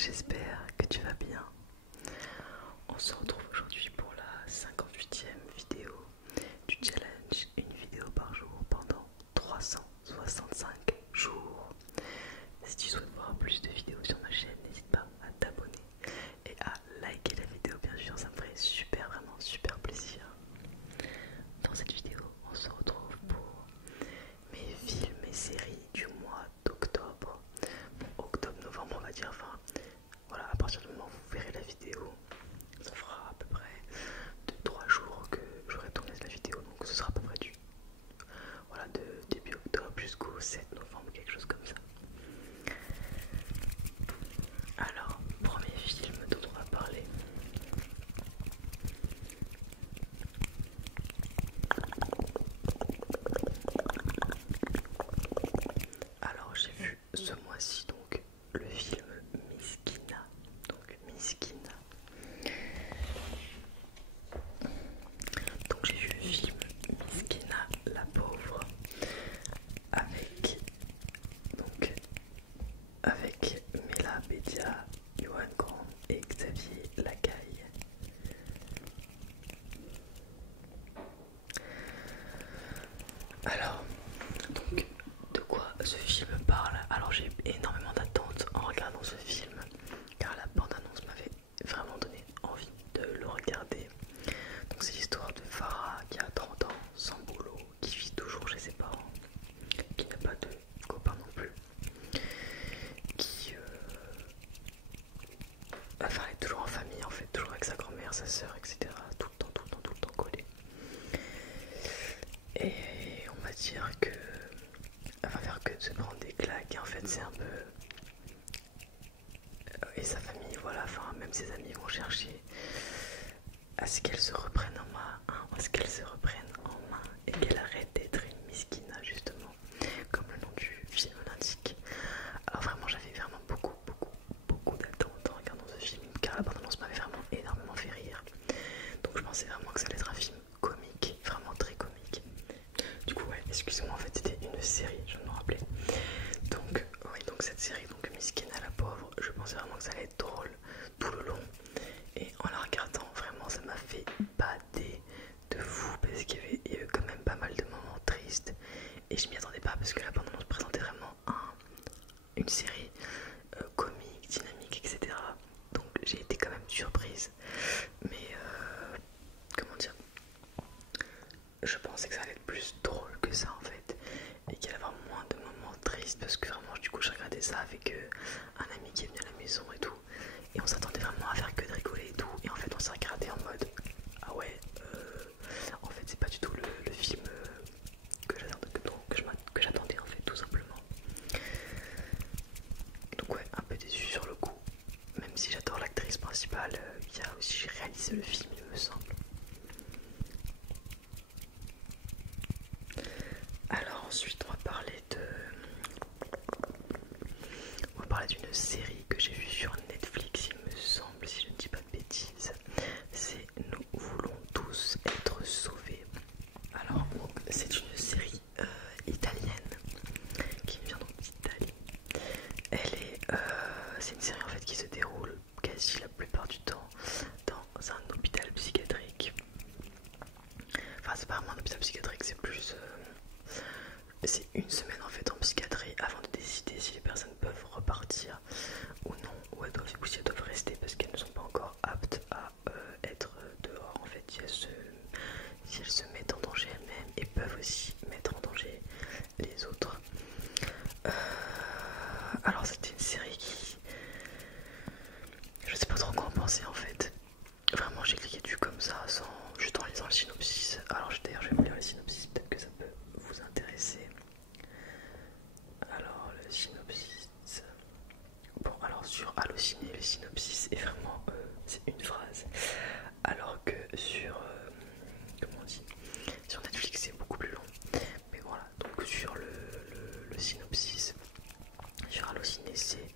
j'espère que tu vas bien. On se retrouve aujourd'hui pour la 58e vidéo du challenge, une vidéo par jour pendant 365 jours. Si tu souhaites voir plus de vidéos sur ma chaîne, n'hésite pas à t'abonner et à liker la vidéo, bien sûr, ça me ferait vraiment super plaisir. Dans cette vidéo, on se retrouve pour mes films et séries du mois d'octobre. Bon, octobre-novembre, on va dire, enfin, voilà, à partir du moment où vous verrez la vidéo, ça fera à peu près 2-3 jours que j'aurai tourné la vidéo, donc ce sera à peu près voilà, de début octobre jusqu'au 7 novembre, quelque chose comme ça. Alors, premier film dont on va parler. Alors, j'ai vu ce mois-ci donc le film Miskina. Donc Miskina. Donc j'ai vu le film Miskina la pauvre avec Mela Bédia, Johan Grand et Xavier Lacaille. Alors, donc, de quoi ce film parle? Alors j'ai eu énormément d'attentes en regardant ce film, car la bande-annonce m'avait vraiment donné envie de le regarder. Donc c'est l'histoire de Farah qui a 30 ans, sans boulot, qui vit toujours chez ses parents, qui n'a pas de copain non plus, qui enfin elle est toujours en famille en fait, toujours avec sa grand-mère, sa soeur, etc. Tout le temps collée. Et on va dire que elle va faire que de se prendre des claques, et en fait c'est un peu... Et sa famille, voilà, enfin même ses amis vont chercher à ce qu'elle se reprenne en main, hein, à ce qu'elle se reprenne en main et qu'elle arrête d'être une miskina justement, comme le nom du film l'indique. Alors vraiment j'avais vraiment beaucoup d'attentes en regardant ce film, car la bande-annonce m'avait vraiment énormément fait rire. Donc je pensais vraiment que ça allait être un film comique, vraiment très comique. Du coup ouais, excusez-moi, en fait c'était une série, je me rappelais. Donc oui, donc cette série, donc Miskina la pauvre, je pensais vraiment que ça allait être drôle tout le long. Et en la regardant, vraiment ça m'a fait bader de fou, parce qu'il y avait quand même pas mal de moments tristes. Et je m'y attendais pas, parce que la bande-annonce présentait vraiment une série comique, dynamique, etc. Donc j'ai été quand même surprise. Mais comment dire, je pensais que ça allait être plus drôle que ça en fait, et qu'il allait y avoir moins de moments tristes, parce que vraiment du coup j'ai regardé ça avec un ami qui est venu à la maison et tout, et on s'attendait vraiment à faire que de rigoler et tout, et en fait on s'est regardé en mode ah ouais, en fait c'est pas du tout le film que j'attendais en fait, tout simplement. Donc ouais, un peu déçu sur le coup, même si j'adore l'actrice principale qui a aussi réalisé le film, il me semble. Alors ensuite on va parler d'une série que j'ai vue sur Netflix, il me semble, si je ne dis pas de bêtises. C'est Nous voulons tous être sauvés. Alors c'est une série italienne qui vient donc d'Italie. C'est une série en fait qui se déroule quasi la plupart du temps dans un hôpital psychiatrique. Enfin c'est pas vraiment un hôpital psychiatrique, c'est plus... c'est une semaine en fait en psychiatrie avant de décider si les personnes peuvent repartir ou non, ou si elles doivent rester parce qu'elles ne sont pas encore aptes à être dehors en fait, si elles se mettent en danger elles-mêmes et peuvent aussi mettre en danger les autres. Alors c'était une série qui... je sais pas trop quoi en penser en fait. Vraiment j'ai cliqué dessus comme ça, juste en lisant le synopsis. Alors d'ailleurs je vais vous lire le synopsis, peut-être que ça peut vous intéresser. Alors le synopsis... Bon alors sur Allociné le synopsis est vraiment... c'est une phrase. Alors que sur... comment on dit, sur Netflix c'est beaucoup plus long. Mais voilà, donc sur le synopsis sur Allociné, c'est: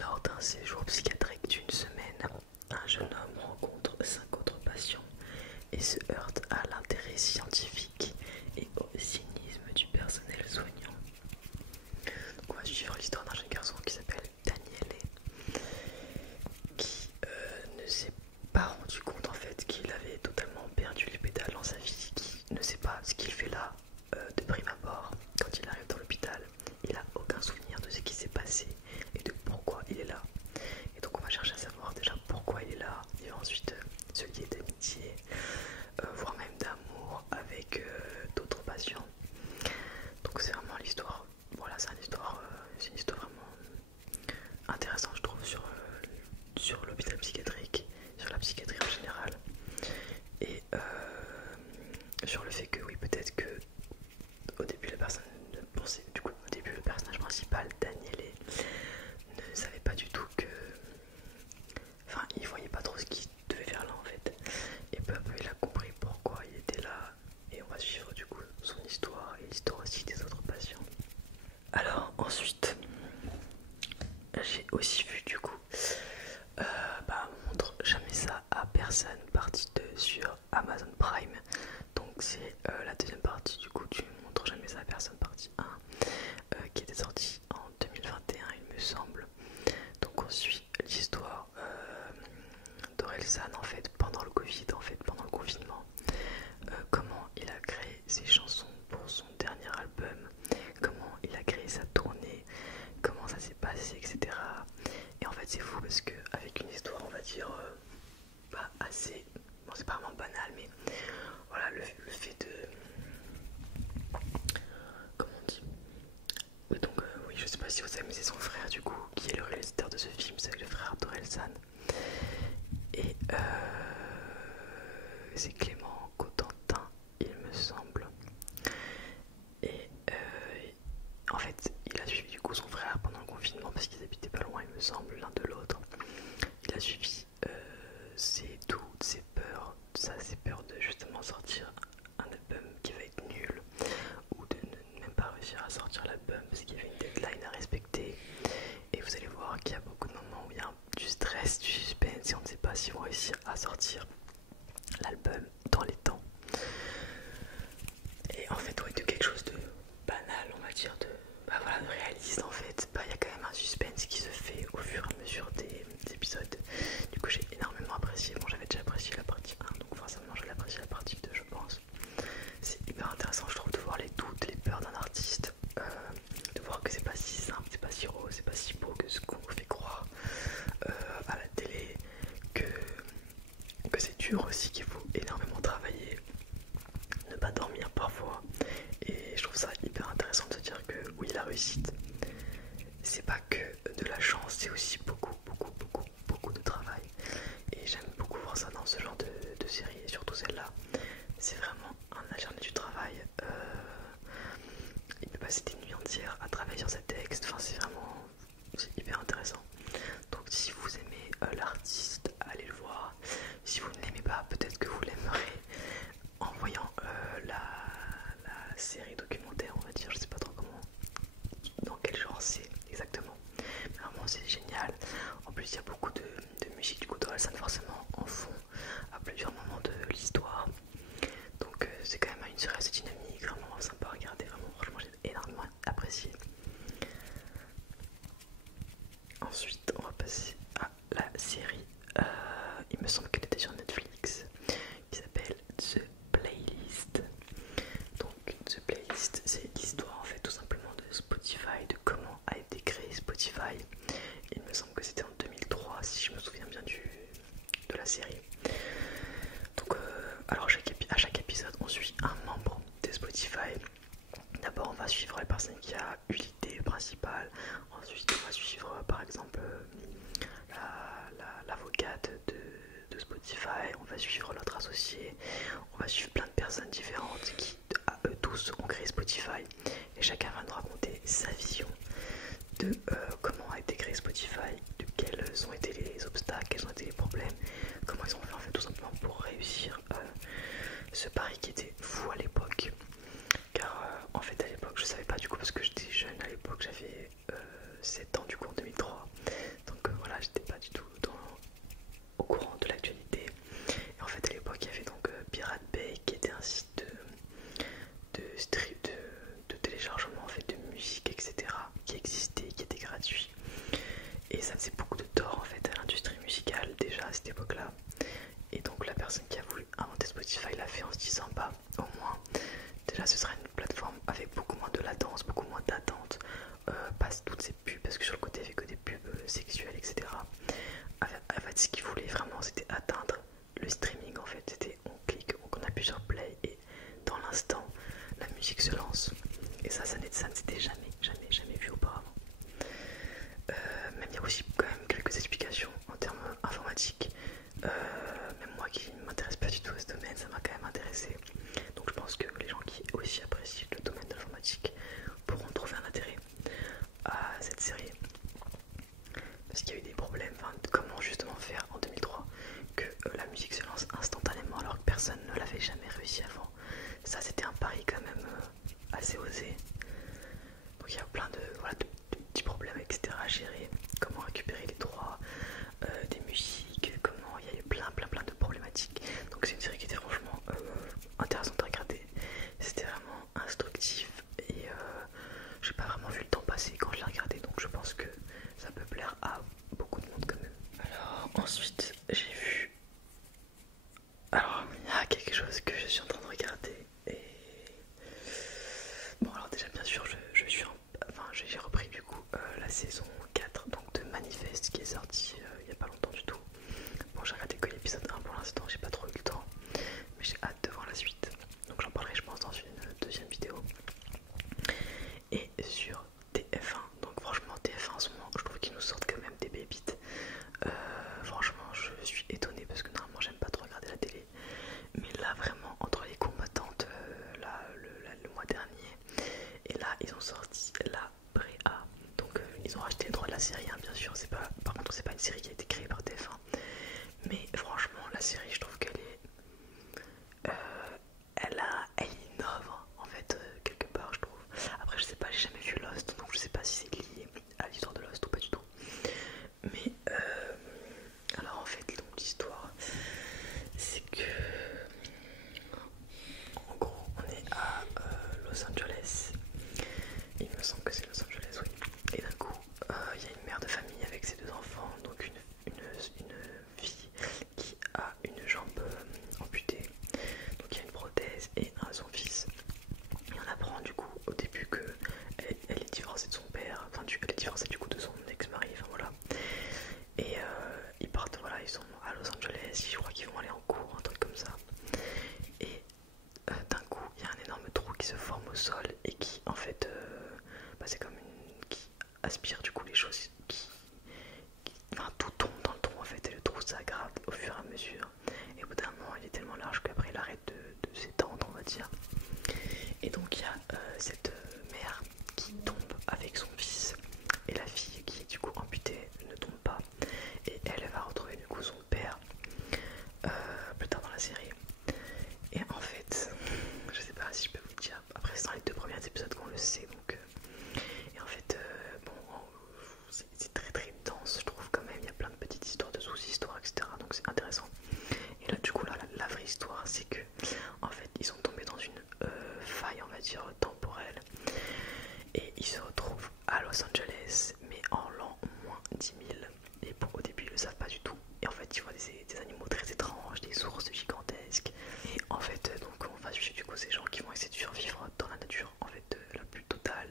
lors d'un séjour psychiatrique d'une semaine, un jeune homme rencontre 5 autres patients et se heurte à l'intérêt scientifique et au cynisme du personnel soignant. Donc on va suivre l'histoire d'un jeune garçon qui s'appelle Daniele, j'ai aussi vu du coup montre jamais ça à personne partie 2 sur Amazon Prime. Donc c'est la deuxième partie du coup du montre jamais ça à personne partie 1 qui était sortie en 2021 il me semble. Donc on suit l'histoire d'Orelsan en fait pendant le Covid, en fait pendant le confinement, comment il a créé ses chansons pour son dernier album, comment il a créé sa tournée, comment ça s'est passé, etc. Et en fait c'est fou parce que avec une histoire on va dire pas assez, bon c'est pas vraiment banal mais voilà le fait de, comment on dit, oui donc oui je sais pas si vous savez mais c'est son frère du coup qui est le réalisateur de ce film, c'est le frère d'Orelsan et c'est Clément Cotentin il me semble. Et en fait, il a suivi du coup son frère pendant le confinement parce qu'ils habitaient pas loin, il me semble, l'un de l'autre. Il a suivi ses doutes, ses peurs, ses peurs de justement sortir un album qui va être nul ou de ne même pas réussir à sortir l'album parce qu'il y avait une deadline à respecter. Et vous allez voir qu'il y a beaucoup de moments où il y a du stress, du suspense et on ne sait pas s'ils vont réussir à sortir l'album dans les temps. Et en fait, ouais, de quelque chose de banal, on va dire, de réaliste en fait, il y a quand même un suspense qui se fait au fur et à mesure des épisodes. Du coup, j'ai énormément apprécié. Bon, j'avais déjà apprécié la partie 1, donc forcément, je vais apprécier la partie 2, je pense. C'est hyper intéressant, je trouve, de voir les doutes, les peurs d'un artiste, de voir que c'est pas si simple, c'est pas si rose, c'est pas si beau que ce qu'on nous fait croire à la télé, que c'est dur aussi, qu'il faut énormément travailler, ne pas dormir parfois. Et je trouve ça hyper intéressant de se dire que oui, la réussite, c'est pas que de la chance, c'est aussi beaucoup de travail. Et j'aime beaucoup voir ça dans ce genre de série, et surtout celle-là. C'est vraiment un acharné du travail. Il peut passer des nuits entières à travailler sur ses textes. Enfin, c'est hyper intéressant. Donc si vous aimez l'artiste, allez le voir. Si vous ne l'aimez pas, peut-être que vous l'aimerez en voyant la série documentaire, on va dire. Je sais pas trop dans quel genre c'est exactement. Mais vraiment c'est génial. En plus il y a beaucoup de musique du coup d'Orelsan forcément en fond à plusieurs moments de l'histoire. Donc c'est quand même une série assez dynamique, vraiment sympa à regarder, vraiment franchement j'ai énormément apprécié. Ensuite on va passer à la série, il me semble qu'elle était sur Netflix, qui s'appelle The Playlist. Donc The Playlist c'est l'histoire en fait tout simplement de Spotify, de comment a été créé Spotify. Il me semble que c'était en 2003 si je me souviens bien de la série. Donc alors à chaque épisode on suit un membre de Spotify. D'abord on va suivre la personne qui a eu l'idée principale, ensuite on va suivre par exemple l'avocate de Spotify, on va suivre l'autre associé, on va suivre plein de personnes différentes qui à eux tous ont créé Spotify et chacun va nous raconter sa vision de comment a été créé Spotify, de quels ont été les obstacles, quels ont été les problèmes, comment ils ont fait en fait tout simplement pour réussir ce pari qui était fou à l'époque. Car en fait à l'époque je savais pas du coup parce que j'étais jeune à l'époque, j'avais 7 ans du coup en 2003. Donc voilà, j'étais pas du tout au courant de l'actualité. Et en fait à l'époque il y avait donc Pirate Bay qui était un site de téléchargement en fait de musique etc. qui existait, qui était gratuit. Et ça faisait beaucoup de tort en fait à l'industrie musicale déjà à cette époque là. Et donc la personne qui a voulu inventer Spotify l'a fait en se disant bah au moins déjà ce sera une plateforme avec beaucoup moins de latence, beaucoup moins d'attente, passe toutes ces pubs parce que sur le côté Ensuite, j'ai vu. Alors, il y a quelque chose que je suis en train de regarder. Et. Bon, alors, déjà, bien sûr, j'ai repris du coup la saison 4 donc, de Manifest qui est sortie il n'y a pas longtemps du tout. Bon, j'ai regardé que l'épisode 1 pour l'instant, j'ai pas trop eu le temps. Mais j'ai hâte de voir la suite. Donc, j'en parlerai, je pense, dans une deuxième vidéo. Et sur TF1. Donc, franchement, TF1 en ce moment, je trouve qu'ils nous sortent quand même des pépites. Franchement, je suis étonnée parce que normalement, j'aime pas trop regarder la télé. Mais là, vraiment, entre les combattantes, le mois dernier, et là, ils ont sorti la Bréa. Donc, ils ont racheté le droit de la série, hein, bien sûr. Par contre, c'est pas une série qui a été créée par TF1. Mais franchement, la série, je trouve qu'elle est. Elle innove, hein, en fait, quelque part, je trouve. Après, je sais pas, j'ai jamais vu Lost, donc je sais pas si c'est lié à l'histoire de Lost ou pas du tout. Mais alors en fait, donc l'histoire, c'est que en gros, on est à Los Angeles. Il me semble que c'est Los Angeles, oui. Et d'un coup, il y a une mère de famille avec ses deux enfants, donc une fille qui a une jambe amputée, donc il y a une prothèse, et son fils. Et on apprend du coup au début que elle est divorcée de son père, enfin elle est divorcée du coup de son ex-mari, enfin voilà. Et ils partent, voilà, ils sont à Los Angeles, je crois qu'ils vont aller en cours, un truc comme ça. Et d'un coup, il y a un énorme trou qui se forme au sol et qui, en fait, c'est comme qui aspire du coup les choses, enfin tout tombe dans le trou en fait, et le trou s'aggrave au fur et à mesure. Et au bout d'un moment, il est tellement large qu'après il arrête de s'étendre, on va dire. Et donc il y a cette mère qui tombe avec son fils, et la fille qui est du coup amputée ne tombe pas, et elle va retrouver du coup son père plus tard dans la série. Et en fait, je sais pas si je peux vous le dire, après c'est dans les 2 premiers épisodes qu'on le sait, donc et en fait bon, c'est très très dense, je trouve, quand même. Il y a plein de petites histoires, de sous-histoires, etc., donc c'est intéressant. Et là du coup la vraie histoire, c'est que en fait ils sont tombés dans une faille, on va dire, temporelle, et ils se retrouvent à Los Angeles, mais en l'an moins 10 000. Et bon, au début ils le savent pas du tout, et en fait ils voient des animaux très étranges, des ours gigantesques. Et en fait donc on va suivre du coup ces gens qui vont essayer de survivre dans la nature, en fait la plus totale,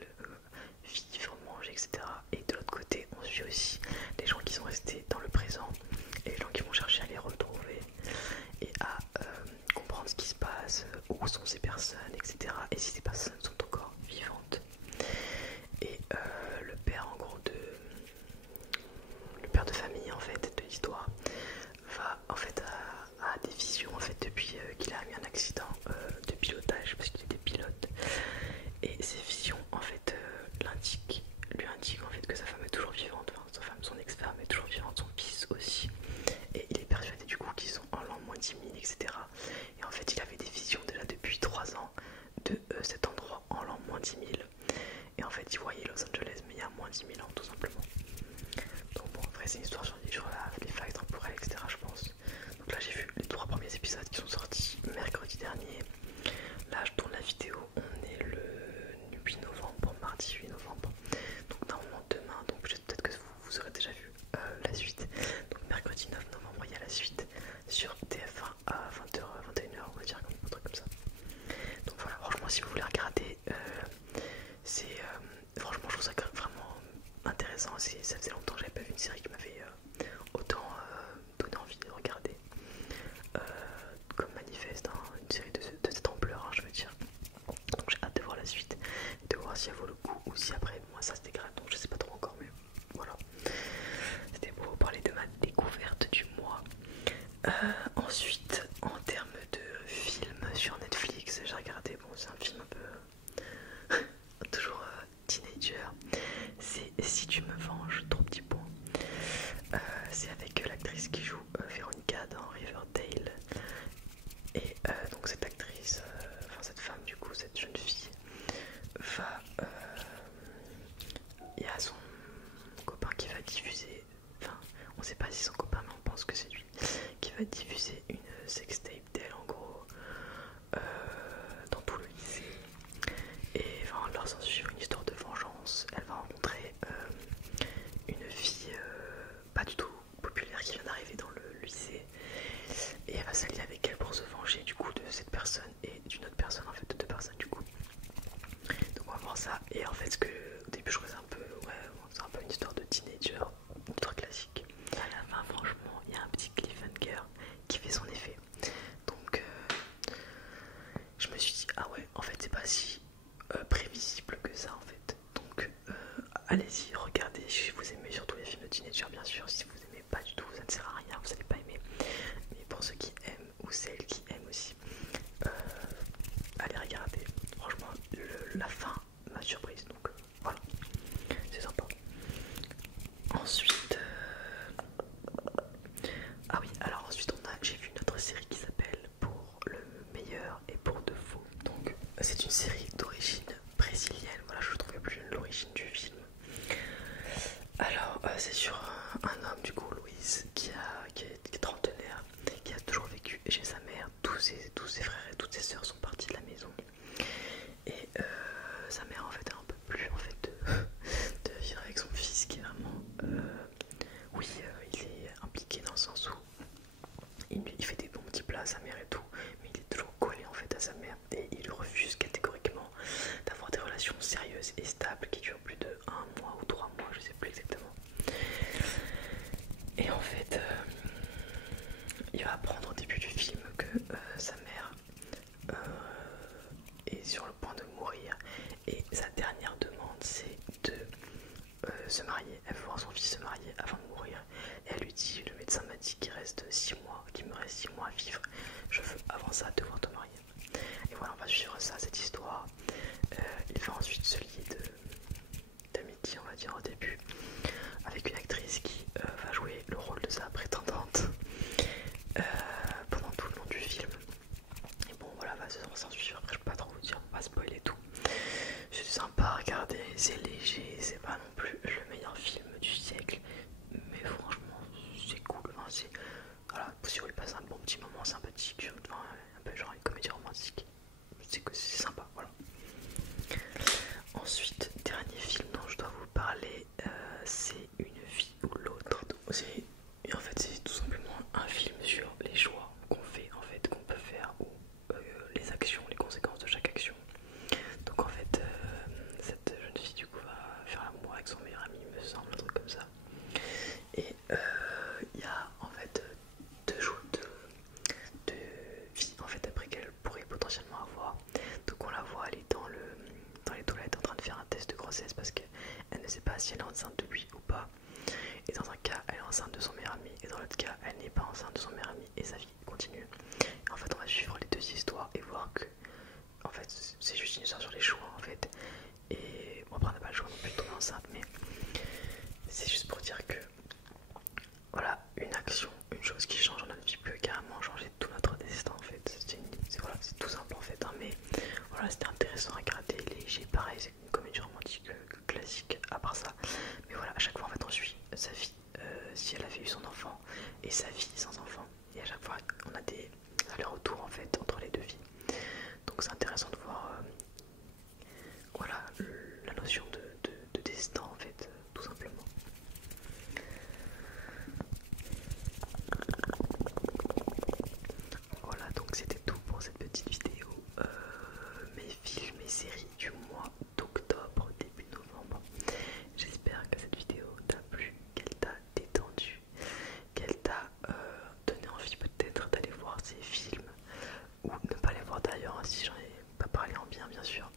vivre, manger, etc. Et de l'autre côté on suit aussi les gens qui sont restés dans le présent, et les gens qui vont chercher à les retrouver et à comprendre ce qui se passe, où sont ces personnes, etc. Et si ces personnes sont encore vivantes. Et le père, en gros, le père de famille, en fait, de l'histoire, va en fait à des visions, en fait, depuis qu'il a eu un accident de pilotage, parce qu'il était pilote. Et ces visions, en fait, lui indiquent en fait que sa femme est toujours vivante, enfin sa femme, son ex-femme est toujours vivante, son fils aussi. Et il est persuadé du coup qu'ils sont en l'an moins 10 000, etc. Et en fait, il avait des visions déjà depuis 3 ans de cet endroit en l'an moins 10 000. Et en fait, il voyait Los Angeles, mais il y a moins 10 000 ans, tout simplement. Donc bon, après, c'est une histoire sur les failles temporelles, etc., je pense. Donc là, j'ai vu les 3 premiers épisodes qui sont sortis mercredi dernier. Là, je tourne la vidéo, on est le 8 novembre, mardi 8 novembre. Donc normalement demain, donc peut-être que vous aurez déjà vu la suite. Donc mercredi 9 novembre, il y a la suite sur TF1 à 20h, 21h, on va dire, un truc comme ça. Donc voilà, franchement, si vous voulez regarder, franchement, je trouve ça vraiment intéressant. Ça faisait longtemps que j'avais pas vu une série qui m'avait autant donné envie de regarder. Comme Manifest, hein, une série de cette ampleur, hein, je veux dire. Donc j'ai hâte de voir la suite, de voir si elle vaut le coup ou si après moi ça se dégrade, donc je sais pas trop encore, mais voilà. C'était pour vous parler de ma découverte du mois. Ensuite, en termes de films sur Netflix, j'ai regardé, bon c'est un film un peu toujours teenager, c'est Si tu me venges, 3 petits points. C'est avec l'actrice qui joue Véronica dans Riverdale. Et donc cette actrice, enfin cette femme du coup, cette jeune fille, il y a son copain qui va diffuser, enfin on sait pas si c'est son copain mais on pense que c'est lui, qui va diffuser une sextape d'elle en gros dans tout le lycée. Et enfin là s'en suit une histoire de vengeance. Elle va rencontrer une fille pas du tout populaire qui vient d'arriver dans de teenager bien sûr. Si vous aimez pas du tout, ça ne sert à rien, vous n'allez pas aimer. Mais pour ceux qui aiment ou celles qui aiment aussi, allez regarder. Franchement, la fin m'a surprise, donc voilà, c'est sympa. Ensuite, ah oui, alors ensuite j'ai vu une autre série qui s'appelle Pour le meilleur et pour de faux. Donc c'est une série d'origine brésilienne. Voilà, je ne trouvais plus l'origine du film. Alors c'est sur un homme du coup, Louise, qui est trentenaire, qui a toujours vécu chez sa mère. Tous ses frères et toutes ses sœurs sont partis de la maison. Et sa mère en fait a un peu plus en fait de vivre avec son fils qui est vraiment oui, il est impliqué dans le sens où il fait des bons petits plats à sa mère et tout, mais il est toujours collé en fait à sa mère et il refuse catégoriquement d'avoir des relations sérieuses et stables qui durent plus de 1 mois ou 3 mois, je sais plus exactement. Et en fait, il va apprendre au début du film que sa mère est sur le point de mourir et sa dernière demande c'est de se marier. Elle veut voir son fils se marier avant de mourir et elle lui dit, le médecin m'a dit qu'il reste 6 mois, qu'il me reste 6 mois à vivre, je veux avant ça devoir te marier. Et voilà, on va suivre ça, cette histoire. Il va ensuite se lier d'amitié, on va dire au début, avec une actrice qui va jouer le rôle de sa prétendante pendant tout le long du film. Et bon voilà, on va s'en suivre, après je peux pas trop vous dire, on va spoiler tout. C'est sympa à regarder, c'est léger, c'est pas non plus le meilleur film du siècle, mais franchement c'est cool, hein, voilà, si vous voulez passer un bon petit moment sympathique, enfin, un peu genre une comédie romantique, c'est sympa, voilà. Ensuite, dernier film dont je dois vous parler, c'est Une vie ou l'autre. En fait c'est tout simplement un film sur les choix qu'on fait, en fait, qu'on peut faire, ou les actions, les conséquences de chaque action. Donc en fait cette jeune fille du coup va faire l'amour avec son meilleur ami, il me semble, un truc comme ça. Et il y a en fait deux jours de vie en fait après qu'elle pourrait potentiellement avoir. Donc on la voit aller dans les toilettes en train de faire un test de grossesse parce qu'elle ne sait pas si elle est enceinte de lui ou pas. Et dans un cas elle est enceinte de son meilleur ami et dans l'autre cas elle n'est pas enceinte de son meilleur ami et sa vie continue. Et en fait on va suivre les deux histoires et voir que en fait c'est juste une histoire sur les choix en fait. Et bon, après on n'a pas le choix non plus de tomber enceinte, mais c'est juste pour dire que voilà, une action, une chose qui change dans notre vie peut carrément changer tout notre destin en fait. C'est tout simple en fait, hein, mais voilà, c'était intéressant à regarder, léger, pareil, c'est une comédie romantique classique à part ça. Mais voilà, à chaque fois en fait on suit sa vie, si elle avait eu son enfant, et sa vie sans enfant. Et à chaque fois on a des allers-retours en fait entre les deux vies. Donc c'est intéressant de voir voilà, la notion de destin en fait, tout simplement. Voilà, donc c'était tout pour cette petite vidéo. Mes films et séries du mois d'octobre, début novembre. J'espère que cette vidéo t'a plu, qu'elle t'a détendu, qu'elle t'a donné envie peut-être d'aller voir ces films ou ne pas les voir d'ailleurs, hein, si j'en ai pas parlé en bien sûr.